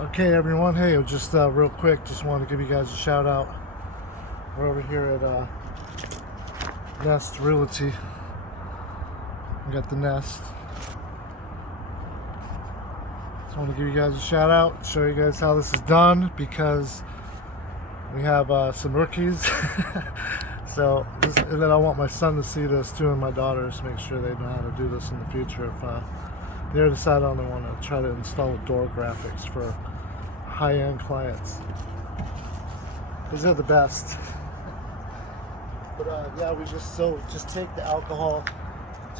Okay, everyone. Hey, just real quick, just wanted to give you guys a shout out. We're over here at Nest Realty. We got the Nest. Just want to give you guys a shout out, show you guys how this is done because we have some rookies. And then I want my son to see this too, and my daughters, make sure they know how to do this in the future if they ever decide on they want to try to install door graphics for high-end clients. These are the best. But yeah, we just take the alcohol,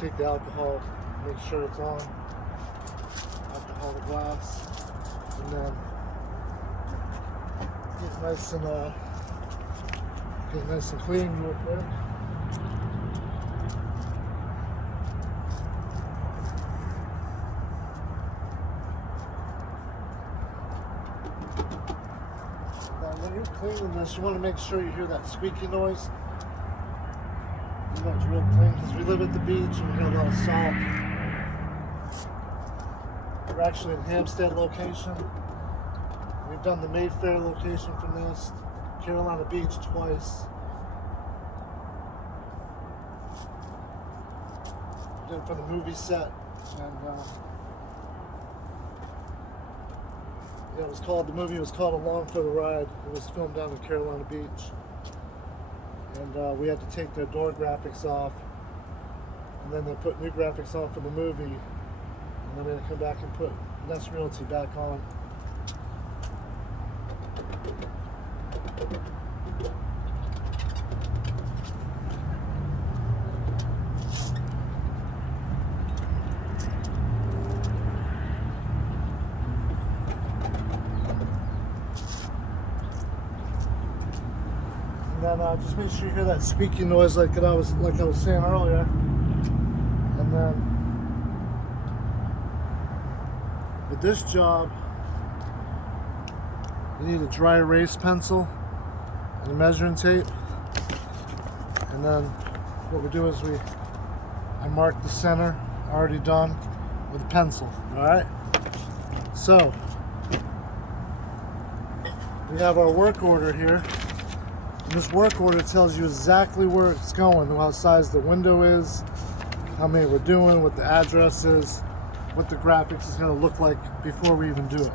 make sure it's on, alcohol the glass, and then get nice and clean real quick. When you're cleaning this, you want to make sure you hear that squeaky noise. You know it's real clean because we live at the beach and we have a lot of salt. We're actually in Hampstead location. We've done the Mayfair location from this, Carolina Beach twice. We did it for the movie set, and yeah, the movie was called Along for the Ride. It was filmed down in Carolina Beach. And we had to take their door graphics off. And then they put new graphics on for the movie. And then we had to come back and put Nest Realty back on. And then just make sure you hear that squeaky noise like I was saying earlier. And then with this job, you need a dry erase pencil and a measuring tape. And then what we do is I mark the center, already done, with a pencil. All right. So we have our work order here. And this work order tells you exactly where it's going, what size the window is, how many we're doing, what the address is, what the graphics is going to look like before we even do it.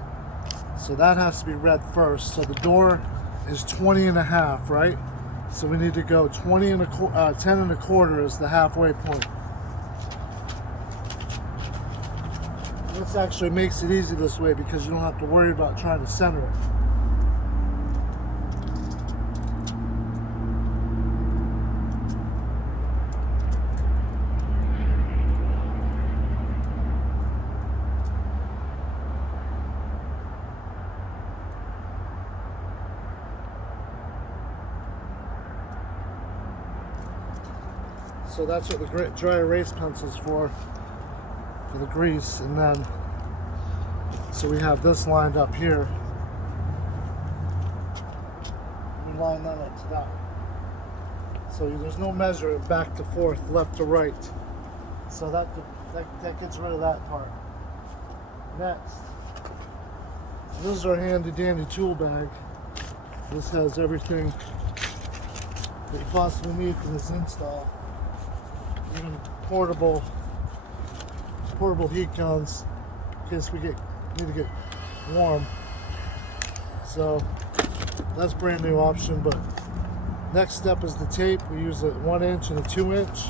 So that has to be read first. So the door is 20 and a half, right? So we need to go 10 and a quarter is the halfway point. This actually makes it easy this way because you don't have to worry about trying to center it. So that's what the dry erase pencil's for the grease. And then, so we have this lined up here. We line that up to that. So there's no measuring back to forth, left to right. So that gets rid of that part. Next, this is our handy dandy tool bag. This has everything that you possibly need for this install. Even portable heat guns in case we need to get warm. So that's a brand new option. But next step is the tape. We use a 1 inch and a 2 inch.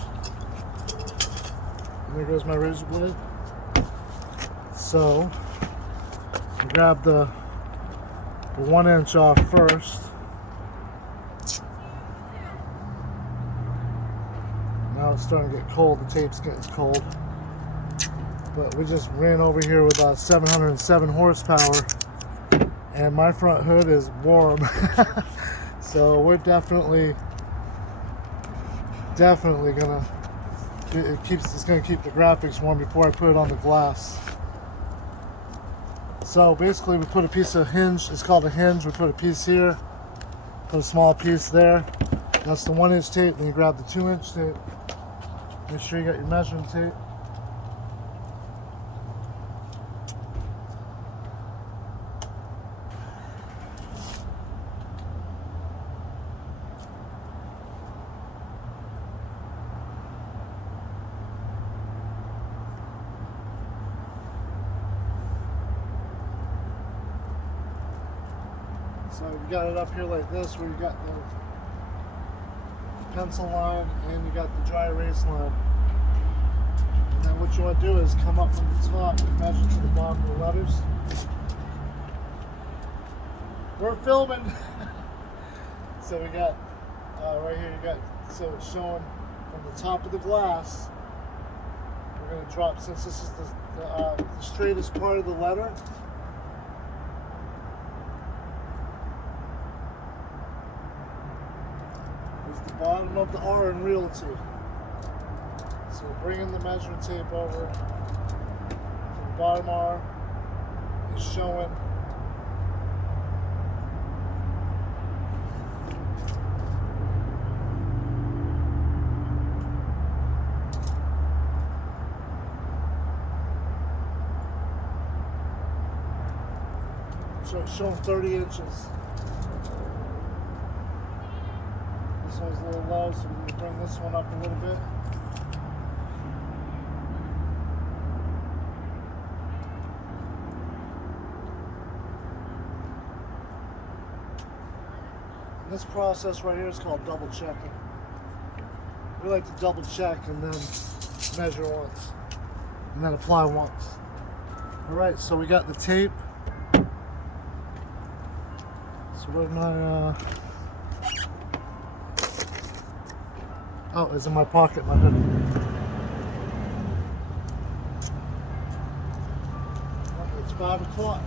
And there goes my razor blade. So grab the 1 inch off first. Now it's starting to get cold, the tape's getting cold. But we just ran over here with 707 horsepower and my front hood is warm. So we're definitely gonna, it's gonna keep the graphics warm before I put it on the glass. So basically we put a piece of hinge, it's called a hinge, we put a piece here, put a small piece there. That's the 1 inch tape, then you grab the 2 inch tape. Make sure you got your measuring tape. So you got it up here like this, where you got the pencil line and you got the dry erase line. And then what you want to do is come up from the top and measure to the bottom of the letters. We're filming. So we got right here, you got, so it's showing from the top of the glass. We're going to drop, since this is the straightest part of the letter. Is the bottom of the R in realty. So we're bringing the measuring tape over. So the bottom R is showing. So it's showing 30 inches. This one's a little low, so we're going to bring this one up a little bit. And this process right here is called double checking. We like to double check and then measure once. And then apply once. Alright, so we got the tape. So where's my, oh, it's in my pocket, my hoodie. It's 5 o'clock.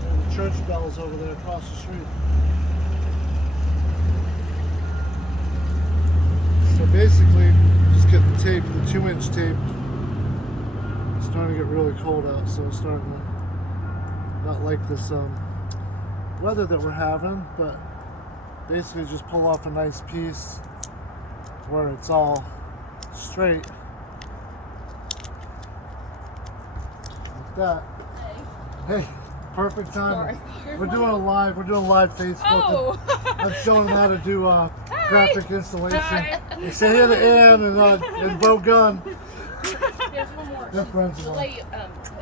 And the church bell's over there across the street. So basically, just get the tape, the 2-inch tape. It's starting to get really cold out, so it's starting to not like this weather that we're having, but basically just pull off a nice piece where it's all straight like that. Hey, perfect time. We're doing live Facebook. Oh. I'm showing them how to do graphic installation. They say here to Ann and Bo Gunn. There's one more. Their friends The of lady,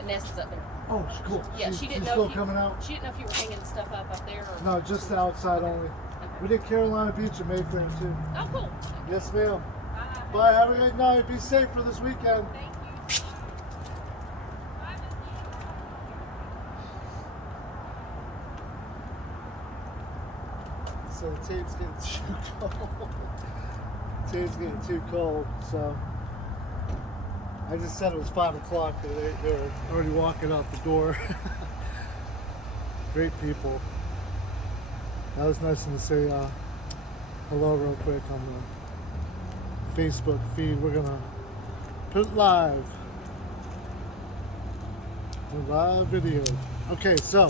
Nesta's up there. Oh, cool. Yeah, she didn't she's know still if you, coming out? She didn't know if you were hanging stuff up there or... No, just the outside only. Okay. We did Carolina Beach and Mayfair too. Oh, cool. Yes, ma'am. Bye. Bye. Have a good night. Be safe for this weekend. Thank you. So the tape's getting too cold. The tape's getting too cold, so I just said it was 5 o'clock. They're already walking out the door. Great people. That was nice of them to say hello real quick on the Facebook feed. We're gonna put it live. A live video. Okay, so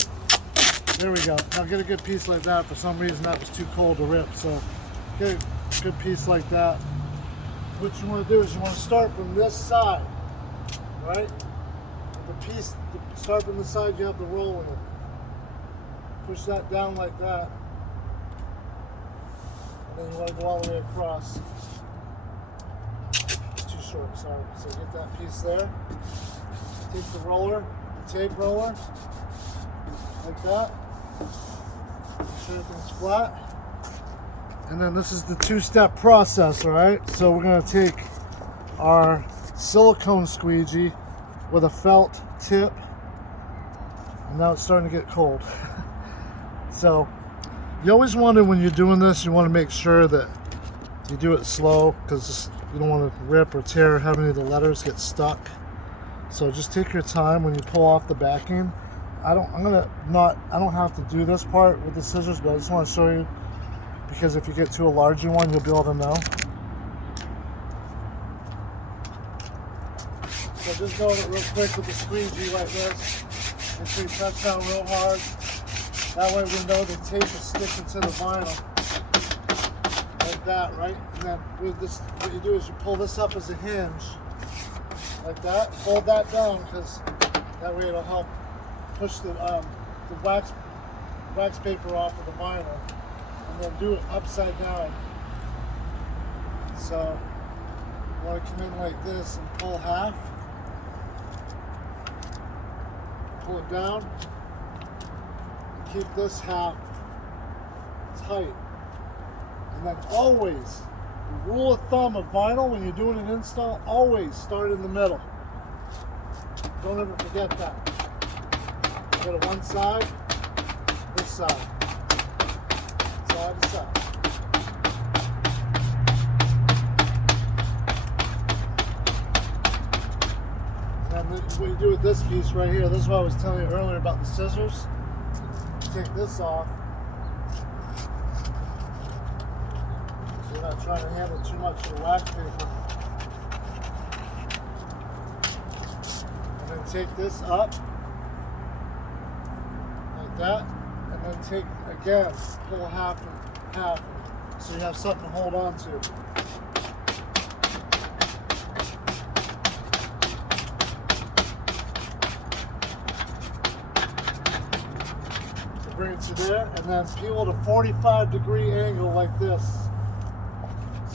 there we go. Now get a good piece like that. For some reason that was too cold to rip, so get a good piece like that. What you want to do is you want to start from this side, right? The piece, start from the side you have the roll in it. Push that down like that. And then you want to go all the way across. It's too short, sorry. So get that piece there. Take the roller, the tape roller, like that. Make sure everything's flat. And then this is the 2-step process, all right? So we're gonna take our silicone squeegee with a felt tip, and now it's starting to get cold. So you always want to, when you're doing this, you want to make sure that you do it slow, because you don't want to rip or tear, have any of the letters get stuck. So just take your time when you pull off the backing. I don't have to do this part with the scissors, but I just want to show you, because if you get to a larger one, you'll be able to know. So just go over it real quick with the squeegee like this. Make sure you press down real hard. That way we know the tape is sticking to the vinyl. Like that, right? And then with this, what you do is you pull this up as a hinge. Like that. Fold that down, because that way it'll help push the wax paper off of the vinyl. And then do it upside down. So you want to come in like this and pull half. Pull it down. And keep this half tight. And then always, the rule of thumb of vinyl when you're doing an install, always start in the middle. Don't ever forget that. Go to one side, this side, side to side. And then what you do with this piece right here, this is what I was telling you earlier about the scissors. Take this off. So you're not trying to handle too much of the wax paper. And then take this up. Like that. And then take, again, pull half and half. So you have something to hold on to. Bring it to there, and then peel at a 45-degree angle like this.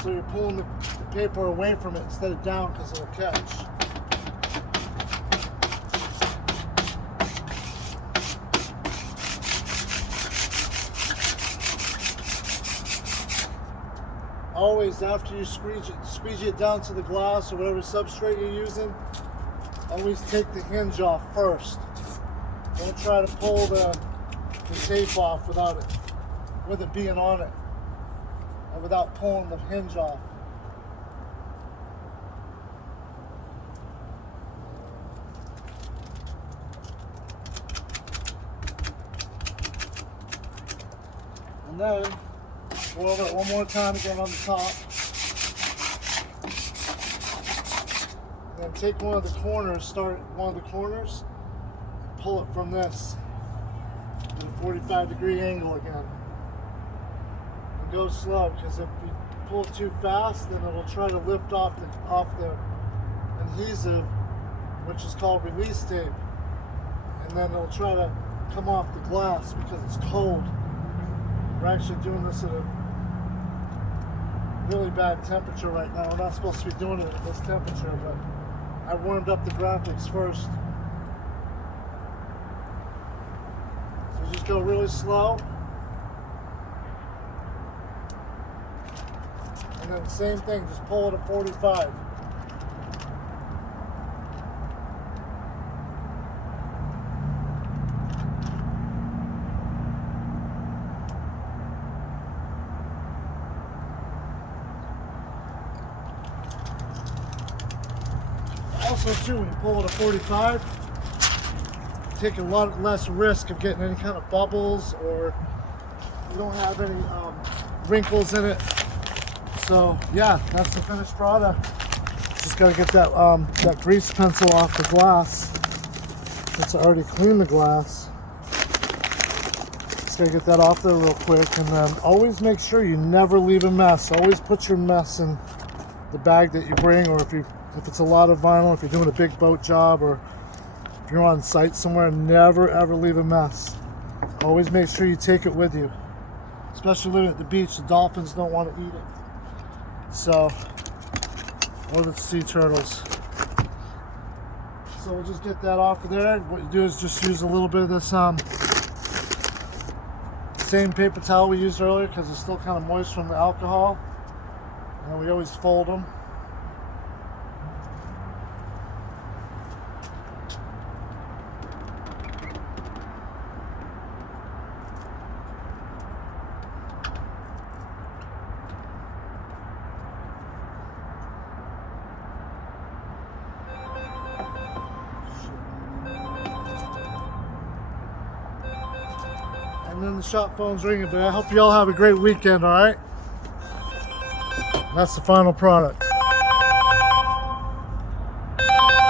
So you're pulling the paper away from it instead of down because it'll catch. Always, after you squeegee it down to the glass or whatever substrate you're using, always take the hinge off first. Don't try to pull the tape off without it, with it being on it, and without pulling the hinge off. And then go over it one more time again on the top. And then take one of the corners, start at one of the corners, and pull it from this. At a 45-degree angle again. And go slow, because if you pull too fast, then it'll try to lift off the adhesive, which is called release tape. And then it'll try to come off the glass because it's cold. We're actually doing this at a really bad temperature right now. We're not supposed to be doing it at this temperature, but I warmed up the graphics first. Just go really slow. And then same thing, just pull it at 45. Also too, when you pull it at 45, take a lot less risk of getting any kind of bubbles, or you don't have any wrinkles in it. So yeah, that's the finished product. Just gotta get that that grease pencil off the glass. Since I already cleaned the glass, just gotta get that off there real quick. And then always make sure you never leave a mess. Always put your mess in the bag that you bring, or if it's a lot of vinyl, if you're doing a big boat job, or if you're on site somewhere, never ever leave a mess. Always make sure you take it with you. Especially living at the beach, the dolphins don't want to eat it. So, or the sea turtles. So we'll just get that off of there. What you do is just use a little bit of this same paper towel we used earlier, because it's still kind of moist from the alcohol. And we always fold them. And then the shop phone's ringing, but I hope you all have a great weekend, all right? That's the final product.